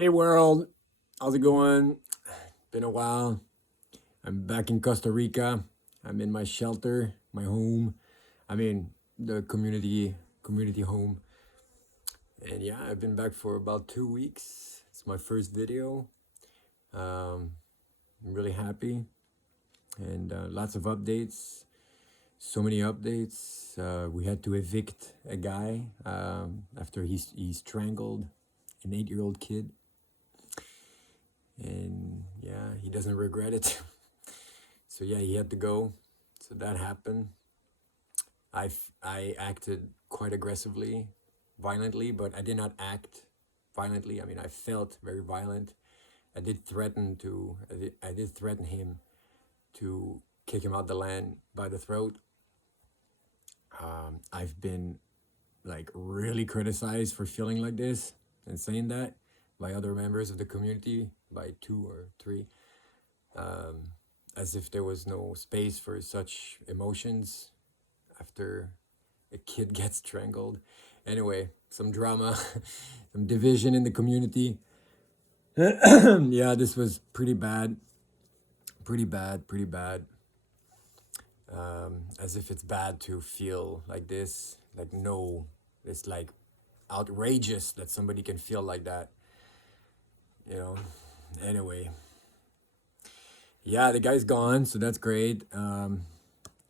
Hey world, how's it going? Been a while. I'm back in Costa Rica. I'm in my shelter, my home. I mean, the community home. And yeah, I've been back for about 2 weeks. It's my first video. Um, I'm really happy and lots of updates. So many updates. We had to evict a guy after he strangled an 8-year-old kid, and yeah, he doesn't regret it. So yeah, he had to go. So that happened. I acted quite aggressively, violently, but I did not act violently. I mean, I felt very violent. I did threaten him to kick him out the land by the throat. I've been like really criticized for feeling like this and saying that by other members of the community, by two or three, as if there was no space for such emotions after a kid gets strangled. Anyway, some drama, some division in the community. Yeah, this was pretty bad, pretty bad, pretty bad. As if it's bad to feel like this. Like, no, it's like outrageous that somebody can feel like that, you know? Anyway, yeah, the guy's gone, so that's great.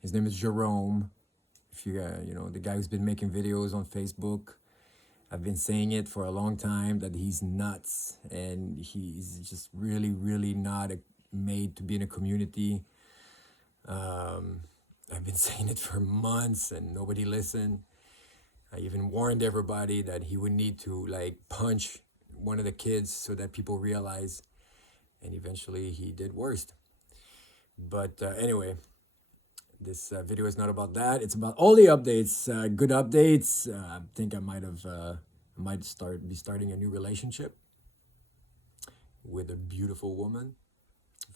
His name is Jerome. If the guy who's been making videos on Facebook. I've been saying it for a long time that he's nuts and he's just really, really not made to be in a community. I've been saying it for months and nobody listened. I even warned everybody that he would need to like punch one of the kids so that people realize, and eventually he did worse. But anyway, this video is not about that. It's about all the updates, good updates. I think I might be starting a new relationship with a beautiful woman,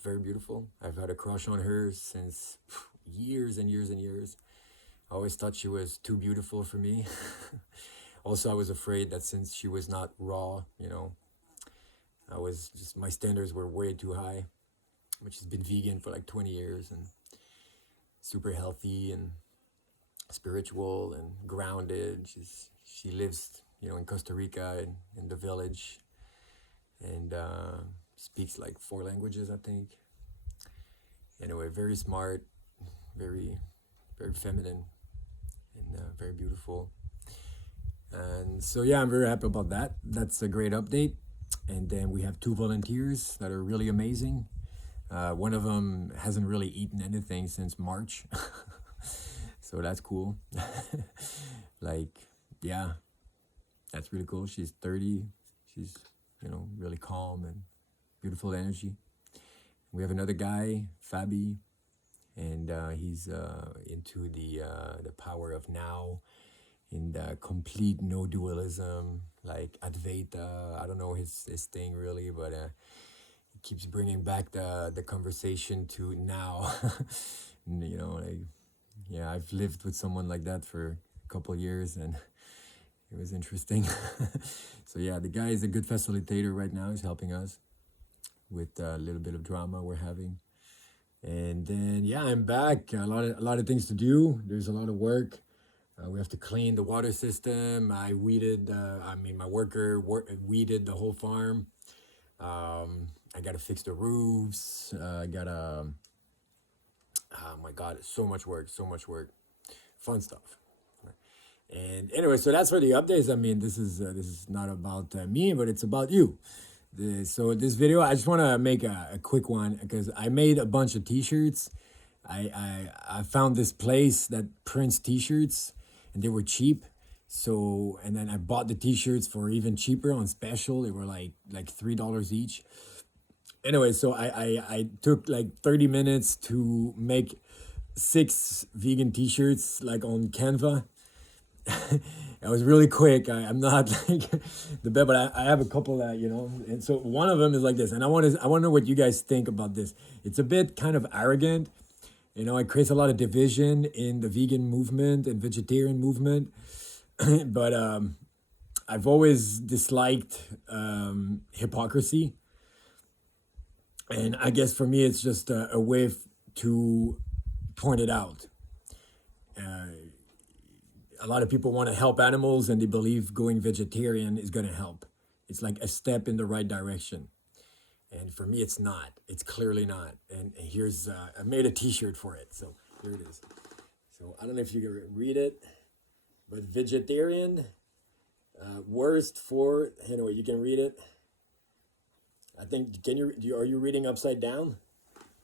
very beautiful. I've had a crush on her since years and years and years. I always thought she was too beautiful for me. Also, I was afraid that since she was not raw, my standards were way too high. But she's been vegan for like 20 years and super healthy and spiritual and grounded. She lives, in Costa Rica in the village, and speaks like 4 languages, I think. Anyway, very smart, very, very feminine, and very beautiful. And so yeah, I'm very happy about that. That's a great update. And then we have 2 volunteers that are really amazing. One of them hasn't really eaten anything since March. So that's cool. Like, yeah, that's really cool. She's 30. She's, really calm and beautiful energy. We have another guy, Fabi, and he's into the power of now, in the complete no dualism, like Advaita. I don't know his thing really, but he keeps bringing back the conversation to now. Yeah, I've lived with someone like that for a couple of years, and it was interesting. So yeah, the guy is a good facilitator right now. He's helping us with a little bit of drama we're having. And then yeah, I'm back. A lot of things to do. There's a lot of work. We have to clean the water system. My worker weeded the whole farm. I gotta fix the roofs. I gotta. Oh my God, so much work, fun stuff. And anyway, so that's for the updates. I mean, this is not about me, but it's about you. So this video, I just want to make a quick one because I made a bunch of T-shirts. I found this place that prints T-shirts, and they were cheap. So, and then I bought the T-shirts for even cheaper on special. They were like $3 each. Anyway, so I took like 30 minutes to make 6 vegan T-shirts like on Canva. It was really quick. I'm not like the best, but I have a couple that, and so one of them is like this. And I want to know what you guys think about this. It's a bit kind of arrogant. It creates a lot of division in the vegan movement and vegetarian movement. But I've always disliked hypocrisy, and I guess for me, it's just a way to point it out. A lot of people want to help animals, and they believe going vegetarian is going to help. It's like a step in the right direction. And for me, it's not. It's clearly not. And here's, I made a T-shirt for it. So here it is. So I don't know if you can read it, but vegetarian, worst for, anyway, you can read it. I think, are you reading upside down?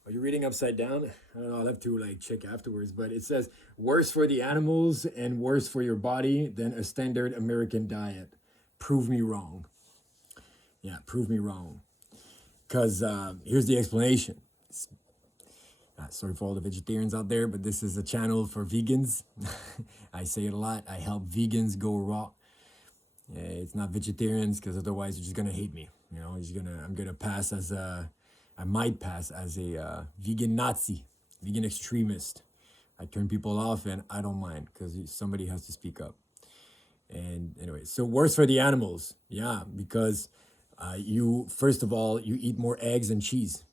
Are you reading upside down? I don't know, I'll have to like check afterwards, but it says worse for the animals and worse for your body than a standard American diet. Prove me wrong. Yeah, prove me wrong. Because here's the explanation. Sorry for all the vegetarians out there, but this is a channel for vegans. I say it a lot. I help vegans go raw. It's not vegetarians, because otherwise you're just gonna hate me. You know, I'm gonna pass as I might pass as a vegan Nazi, vegan extremist. I turn people off, and I don't mind, because somebody has to speak up. And anyway, so worse for the animals, yeah, because you, first of all, you eat more eggs and cheese.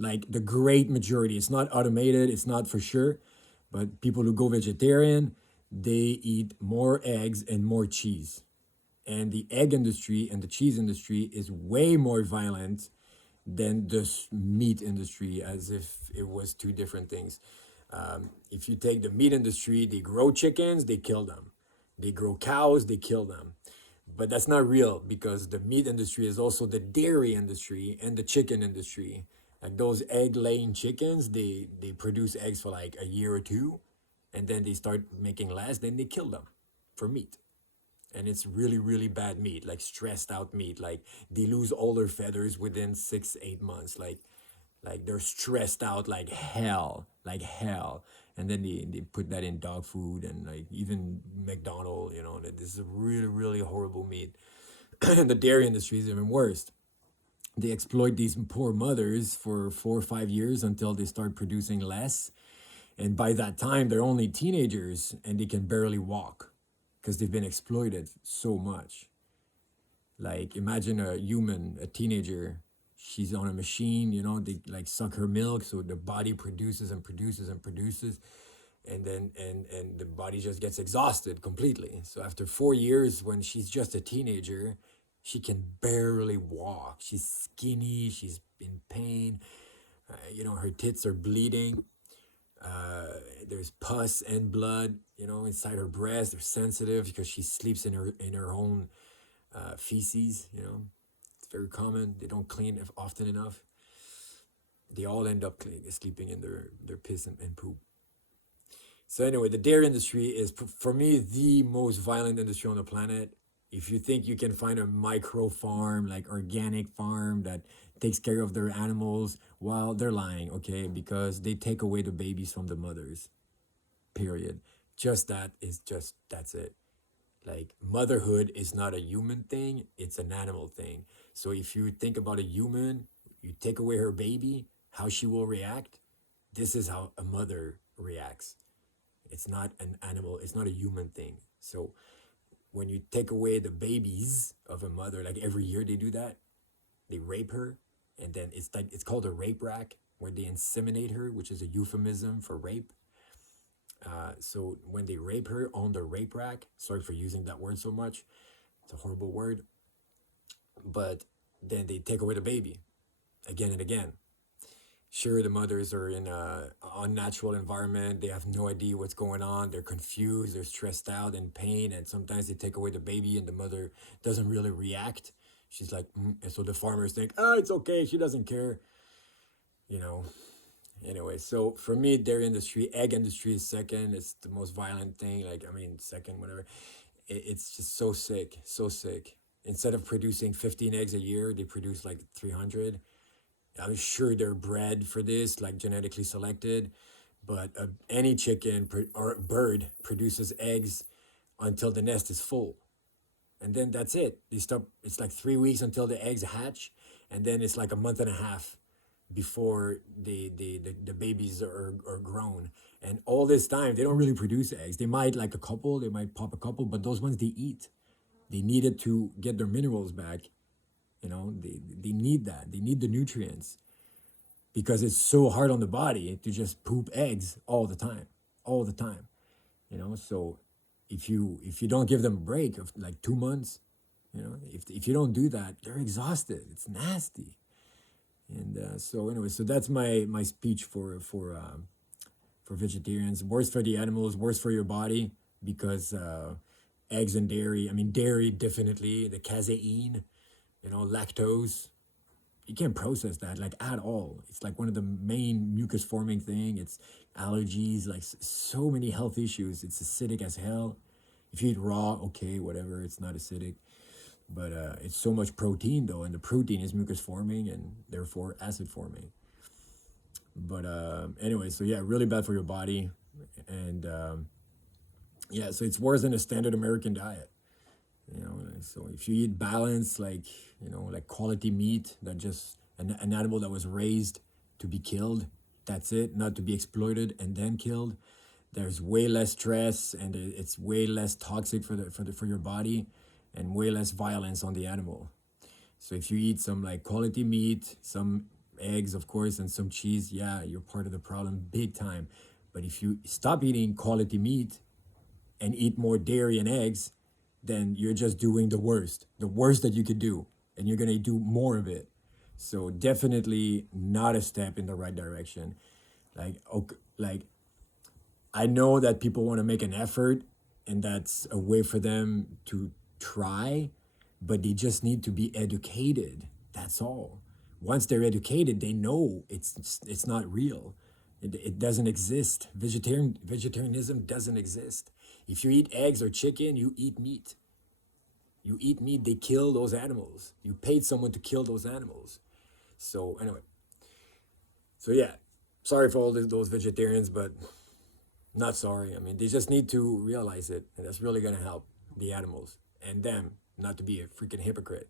Like the great majority. It's not automated, it's not for sure, but people who go vegetarian, they eat more eggs and more cheese. And the egg industry and the cheese industry is way more violent than the meat industry, as if it was two different things. If you take the meat industry, they grow chickens, they kill them. They grow cows, they kill them. But that's not real, because the meat industry is also the dairy industry and the chicken industry. Like those egg laying chickens, they produce eggs for like a year or two, and then they start making less, then they kill them for meat. And it's really, really bad meat, like stressed out meat. Like they lose all their feathers within 6, 8 months. Like they're stressed out like hell, like hell. And then they put that in dog food, and like even McDonald's, you know, that this is a really, really horrible meat. And the dairy industry is even worse. They exploit these poor mothers for 4 or 5 years until they start producing less. And by that time, they're only teenagers and they can barely walk, because they've been exploited so much. Like imagine a human, a teenager, she's on a machine, you know, they like suck her milk, so the body produces and produces and produces, and then and the body just gets exhausted completely. So after 4 years, when she's just a teenager, she can barely walk. She's skinny, she's in pain, you know, her tits are bleeding. There's pus and blood, you know, inside her breast. They're sensitive because she sleeps in her own feces, you know. It's very common. They don't clean often enough. They all end up sleeping in their piss and poop. So anyway, the dairy industry is, for me, the most violent industry on the planet. If you think you can find a micro farm, like organic farm that takes care of their animals, well, they're lying, okay? Because they take away the babies from the mothers, period. That's it. Like motherhood is not a human thing, it's an animal thing. So if you think about a human, you take away her baby, how she will react, this is how a mother reacts. It's not an animal, it's not a human thing. So when you take away the babies of a mother, like every year they do that, they rape her, and then it's called a rape rack, where they inseminate her, which is a euphemism for rape. So when they rape her on the rape rack, sorry for using that word so much, it's a horrible word, but then they take away the baby again and again. Sure, the mothers are in a unnatural environment. They have no idea what's going on. They're confused. They're stressed out, in pain, and sometimes they take away the baby, and the mother doesn't really react. She's like, and so the farmers think, it's okay. She doesn't care, you know. Anyway, so for me, dairy industry, egg industry is second. It's the most violent thing. Like, I mean, second, whatever. It's just so sick, so sick. Instead of producing 15 eggs a year, they produce like 300. I'm sure they're bred for this, like genetically selected, but any chicken or bird produces eggs until the nest is full. And then that's it. They stop. It's like 3 weeks until the eggs hatch, and then it's like a month and a half before the babies are grown. And all this time, they don't really produce eggs. They might like a couple, they might pop a couple, but those ones they eat. They need it to get their minerals back. You know, they need that. They need the nutrients because it's so hard on the body to just poop eggs all the time. You know, so if you don't give them a break of like 2 months, you know, if you don't do that, they're exhausted. It's nasty. And so anyway, so that's my speech for vegetarians. Worse for the animals, worse for your body because eggs and dairy. I mean, dairy definitely the casein, you know, lactose. You can't process that like at all. It's like one of the main mucus forming thing. It's allergies, like so many health issues. It's acidic as hell. If you eat raw, okay, whatever, it's not acidic. But it's so much protein though, and the protein is mucus forming and therefore acid forming. But anyway, so yeah, really bad for your body, and yeah, so it's worse than a standard American diet. You know, so if you eat balanced, like you know, like quality meat, that just an animal that was raised to be killed, that's it, not to be exploited and then killed. There's way less stress, and it's way less toxic for your body, and way less violence on the animal. So if you eat some like quality meat, some eggs, of course, and some cheese, yeah, you're part of the problem big time. But if you stop eating quality meat and eat more dairy and eggs, then you're just doing the worst that you could do, and you're gonna do more of it. So definitely not a step in the right direction. Like, okay, like I know that people want to make an effort, and that's a way for them to try, but they just need to be educated. That's all. Once they're educated, they know it's not real. It doesn't exist. Vegetarianism doesn't exist. If you eat eggs or chicken, you eat meat. You eat meat, they kill those animals. You paid someone to kill those animals. So anyway, so yeah, sorry for all those vegetarians, but not sorry. I mean, they just need to realize it, and that's really gonna help the animals and them not to be a freaking hypocrite.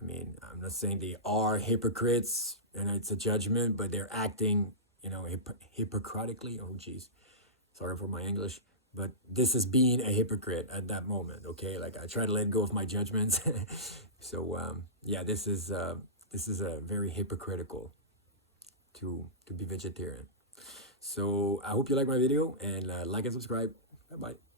I mean, I'm not saying they are hypocrites, and it's a judgment, but they're acting, you know, hypocritically. Oh, geez, sorry for my English, but this is being a hypocrite at that moment. Okay, like I try to let go of my judgments. So yeah, this is a very hypocritical to be vegetarian. So I hope you like my video, and like and subscribe. Bye bye.